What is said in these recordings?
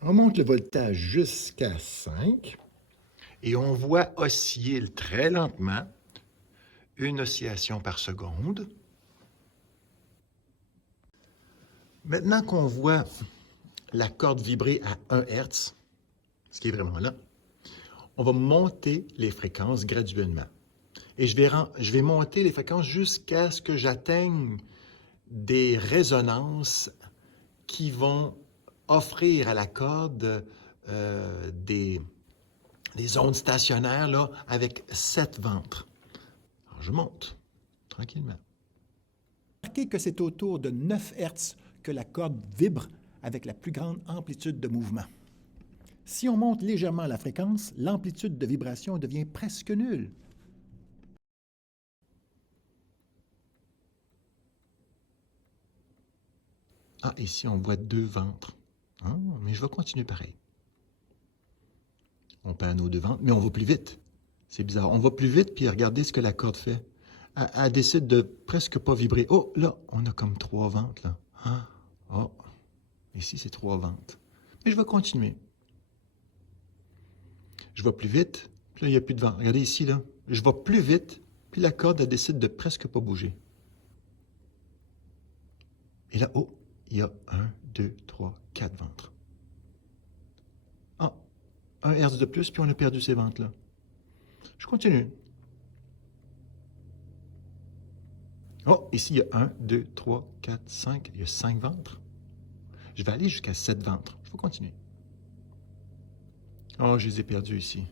On monte le voltage jusqu'à 5 et on voit osciller très lentement une oscillation par seconde. Maintenant qu'on voit la corde vibrer à 1 Hz, ce qui est vraiment là, on va monter les fréquences graduellement. Et je vais monter les fréquences jusqu'à ce que j'atteigne des résonances qui vont offrir à la corde des ondes stationnaires là, avec 7 ventres. Alors, je monte tranquillement. Remarquez que c'est autour de 9 Hz que la corde vibre avec la plus grande amplitude de mouvement. Si on monte légèrement la fréquence, l'amplitude de vibration devient presque nulle. Ah, ici, on voit 2 ventres. Ah, mais je vais continuer pareil. On perd nos 2 ventres, mais on va plus vite. C'est bizarre. On va plus vite, puis regardez ce que la corde fait. Elle décide de presque pas vibrer. Oh, là, on a comme 3 ventres, là. Ah, oh, ici, c'est 3 ventres. Mais je vais continuer. Je vais plus vite, puis là, il n'y a plus de vent. Regardez ici, là. Je vais plus vite, puis la corde, elle décide de presque pas bouger. Et là, oh, il y a 1, 2, 3, 4 ventres. Ah, 1 Hertz de plus, puis on a perdu ces ventres-là. Je continue. Oh, ici, il y a 1, 2, 3, 4, 5. Il y a 5 ventres. Je vais aller jusqu'à 7 ventres. Je vais continuer. Oh, je les ai perdus ici.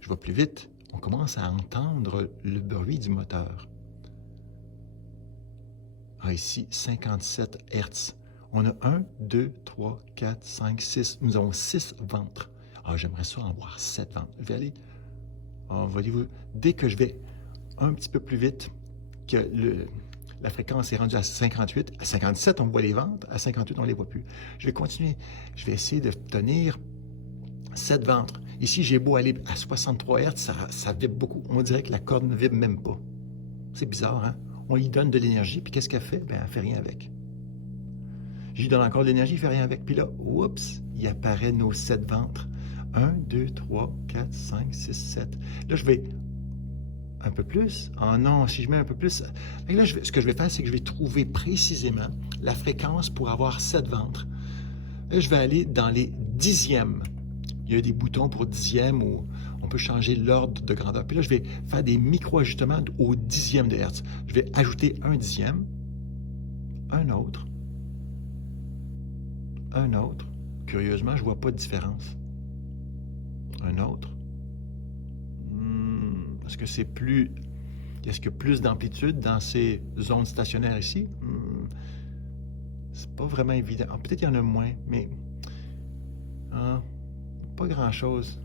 Je vais plus vite. On commence à entendre le bruit du moteur. Ah, ici, 57 Hertz. On a 1, 2, 3, 4, 5, 6. Nous avons 6 ventres. Ah, j'aimerais ça en voir 7 ventres. Je vais aller... Oh, voyez-vous, dès que je vais un petit peu plus vite, que la fréquence est rendue à 58, à 57, on voit les ventres, à 58, on ne les voit plus. Je vais continuer. Je vais essayer de tenir 7 ventres. Ici, j'ai beau aller à 63 Hz, ça vibre beaucoup. On dirait que la corde ne vibre même pas. C'est bizarre, hein? On lui donne de l'énergie, puis qu'est-ce qu'elle fait? Bien, elle ne fait rien avec. J'y donne encore de l'énergie, il ne fait rien avec. Puis là, oups, il apparaît nos 7 ventres. 1, 2, 3, 4, 5, 6, 7. Là, je vais un peu plus. Ah non, si je mets un peu plus... Là, ce que je vais faire, c'est que je vais trouver précisément la fréquence pour avoir 7 ventres. Là, je vais aller dans les dixièmes. Il y a des boutons pour dixièmes où on peut changer l'ordre de grandeur. Puis là, je vais faire des micro-ajustements au dixième de Hertz. Je vais ajouter un dixième, un autre. Curieusement, je ne vois pas de différence. Un autre. Est-ce que c'est plus... Est-ce qu'il y a plus d'amplitude dans ces zones stationnaires ici? C'est pas vraiment évident. Ah, peut-être qu'il y en a moins, mais... pas grand-chose.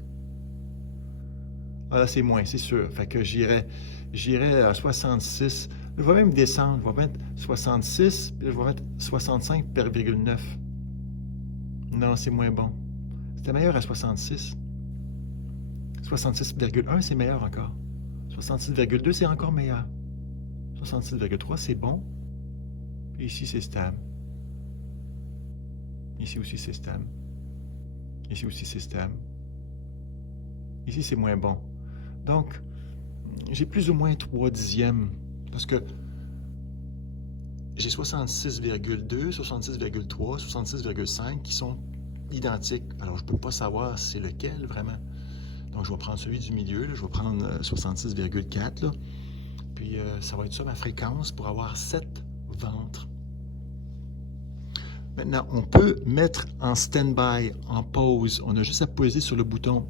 Ah là, c'est moins, c'est sûr. Fait que j'irai à 66. Je vais même descendre. Je vais mettre 66, puis je vais mettre 65,9. Non, c'est moins bon. C'était meilleur à 66. 66,1, c'est meilleur encore. 66,2, c'est encore meilleur. 66,3, c'est bon. Puis ici, c'est stable. Ici aussi, c'est stable. Ici aussi, c'est stable. Ici, c'est moins bon. Donc, j'ai plus ou moins 3 dixièmes. Parce que j'ai 66,2, 66,3, 66,5 qui sont identiques. Alors, je ne peux pas savoir c'est lequel vraiment. Donc, je vais prendre celui du milieu. Là. Je vais prendre 66,4. Puis, ça va être ça ma fréquence pour avoir 7 ventres. Maintenant, on peut mettre en stand-by, en pause. On a juste à peser sur le bouton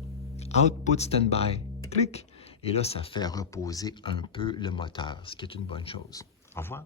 Output Stand-by. Clic. Et là, ça fait reposer un peu le moteur, ce qui est une bonne chose. Au revoir.